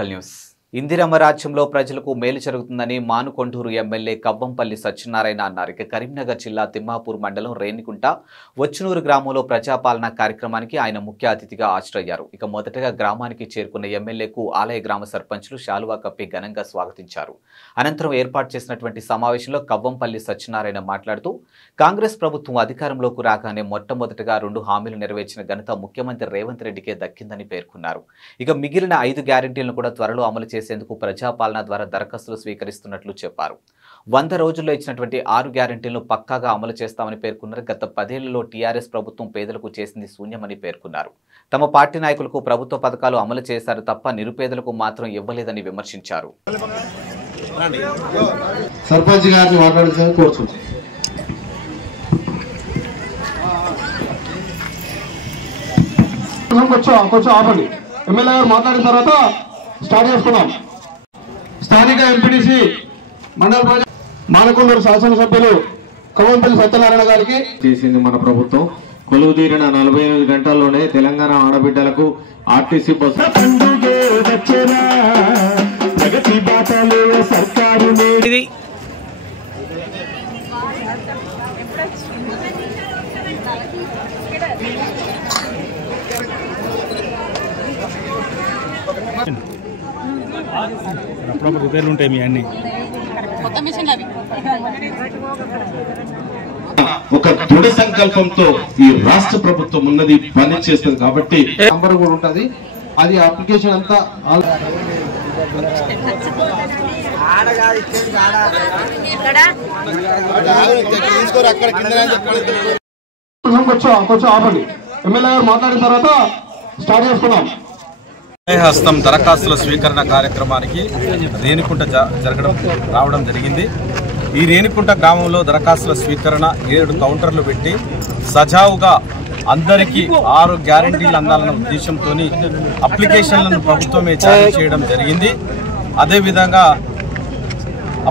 News Indiramma రాజ్యంలో ప్రజలకు మేలు జరుగుతుందని మానుకొండూరు ఎమ్మెల్యే కవ్వంపల్లి సత్యనారాయణ అన్నారు. ఇక కరీంనగర్ జిల్లా తిమ్మాపూర్ మండలం రేణికుంట వచ్చునూరు గ్రామంలో ప్రజాపాలన కార్యక్రమానికి ఆయన ముఖ్య అతిథిగా హాజరయ్యారు. ఇక మొదటగా గ్రామానికి చేరుకున్న ఎమ్మెల్యేకు ఆలయ గ్రామ సర్పంచులు శాలువా కప్పి ఘనంగా స్వాగతించారు. అనంతరం ఏర్పాటు చేసినటువంటి సమావేశంలో కవ్వంపల్లి సత్యనారాయణ మాట్లాడుతూ కాంగ్రెస్ ప్రభుత్వం అధికారంలోకి రాగానే మొట్టమొదటగా 2 హామీలు నెరవేర్చిన ఘనత ముఖ్యమంత్రి రేవంత్ రెడ్డికే దక్కిందని పేర్కొన్నారు. ఇక మిగిలిన 5 గ్యారెంటీలను కూడా త్వరలో అమలు చేసేందుకు ప్రజాపాలన ద్వారా దరఖాస్తులు స్వీకరిస్తున్నట్లు చెప్పారు. 100 రోజుల్లో ఇచ్చినటువంటి 6 గ్యారెంటీలను పక్కాగా అమలు చేస్తామని పేర్కొన్నారు. గత 10 ఏళ్లలో టీఆర్ఎస్ ప్రభుత్వం పేదలకు చేసింది శూన్యమని పేర్కొన్నారు. తమ పార్టీ నాయకులకు ప్రభుత్వ పథకాలు అమలు చేశారు తప్ప నిరుపేదలకు మాత్రం ఇవ్వలేదని విమర్శించారు. సర్పంచ్ గారిని మాట్లాడించాలని కోరుతున్నాను. కొంచెం ఆపండి. ఎమ్మెల్యే గారు మాట్లాడిన తర్వాత స్టార్ట్ చేసుకున్నాం. స్థానిక ఎంపీటీసీ మండల ప్రజా మానకొండూరు శాసనసభ్యులు కవ్వంపల్లి సత్యనారాయణ గారికి చేసింది మన ప్రభుత్వం. కొలువు తీరిన 48 గంటల్లోనే తెలంగాణ ఆడబిడ్డలకు ఆర్టీసీ బస్సు అప్పుడప్పుడు రిపేర్లు ఉంటాయి. మీ అన్ని ఒక దృఢ సంకల్పంతో ఈ రాష్ట్ర ప్రభుత్వం ఉన్నది పని చేస్తుంది కాబట్టి నంబర్ కూడా ఉంటుంది. అది అప్లికేషన్ అంతా కొంచెం ఆపండి. ఎమ్మెల్యే గారు మాట్లాడిన తర్వాత స్టార్ట్ చేసుకున్నాం. హస్తం దరఖాస్తుల స్వీకరణ కార్యక్రమానికి రేణికుంట రావడం జరిగింది. ఈ రేణికుంట గ్రామంలో దరఖాస్తుల స్వీకరణ 7 కౌంటర్లు పెట్టి సజావుగా అందరికీ 6 గ్యారెంటీలు అందాలన్న ఉద్దేశంతో అప్లికేషన్లను ప్రభుత్వమే జారీ చేయడం జరిగింది. అదేవిధంగా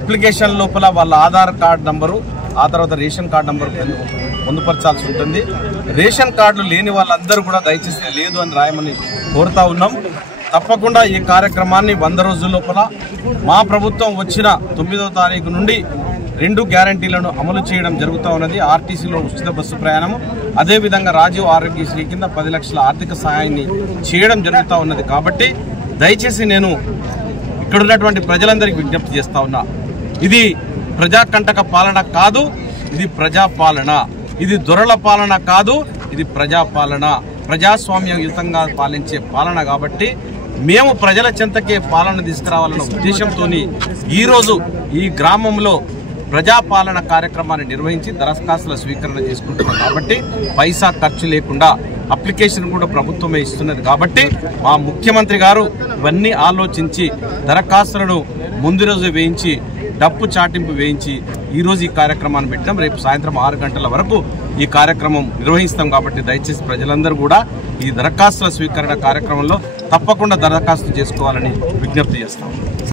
అప్లికేషన్ లోపల వాళ్ళ ఆధార్ కార్డు నంబరు, ఆ తర్వాత రేషన్ కార్డు నంబరు పొందుపరచాల్సి ఉంటుంది. రేషన్ కార్డులు లేని వాళ్ళందరూ కూడా దయచేసి లేదు అని రాయమని కోరుతా ఉన్నాం. తప్పకుండా ఈ కార్యక్రమాన్ని 100 రోజుల లోపల మా ప్రభుత్వం వచ్చిన 9వ తారీఖు నుండి 2 గ్యారెంటీలను అమలు చేయడం జరుగుతూ ఉన్నది. ఆర్టీసీలో ఉచిత బస్సు ప్రయాణము, అదేవిధంగా రాజీవ్ ఆరోగ్యశ్రీ కింద 10 లక్షల ఆర్థిక సహాయాన్ని చేయడం జరుగుతూ ఉన్నది. కాబట్టి దయచేసి నేను ఇక్కడ ఉన్నటువంటి ప్రజలందరికీ విజ్ఞప్తి చేస్తా ఉన్నా, ఇది ప్రజాకంటక పాలన కాదు, ఇది ప్రజాపాలన. ఇది దొరల పాలన కాదు, ఇది ప్రజాపాలన, ప్రజాస్వామ్యయుతంగా పాలించే పాలన. కాబట్టి మేము ప్రజల చెంతకే పాలన తీసుకురావాలన్న ఉద్దేశంతో ఈరోజు ఈ గ్రామంలో ప్రజాపాలన కార్యక్రమాన్ని నిర్వహించి దరఖాస్తుల స్వీకరణ చేసుకుంటున్నాం. కాబట్టి పైసా ఖర్చు లేకుండా అప్లికేషన్ కూడా ప్రభుత్వమే ఇస్తున్నది. కాబట్టి మా ముఖ్యమంత్రి గారు ఇవన్నీ ఆలోచించి దరఖాస్తులను ముందు రోజు వేయించి డప్పు చాటింపు వేయించి ఈరోజు ఈ కార్యక్రమాన్ని పెట్టాం. రేపు సాయంత్రం 6 గంటల వరకు ఈ కార్యక్రమం నిర్వహిస్తాం. కాబట్టి దయచేసి ప్రజలందరూ కూడా ఈ దరఖాస్తుల స్వీకరణ కార్యక్రమంలో తప్పకుండా దరఖాస్తు చేసుకోవాలని విజ్ఞప్తి చేస్తాం.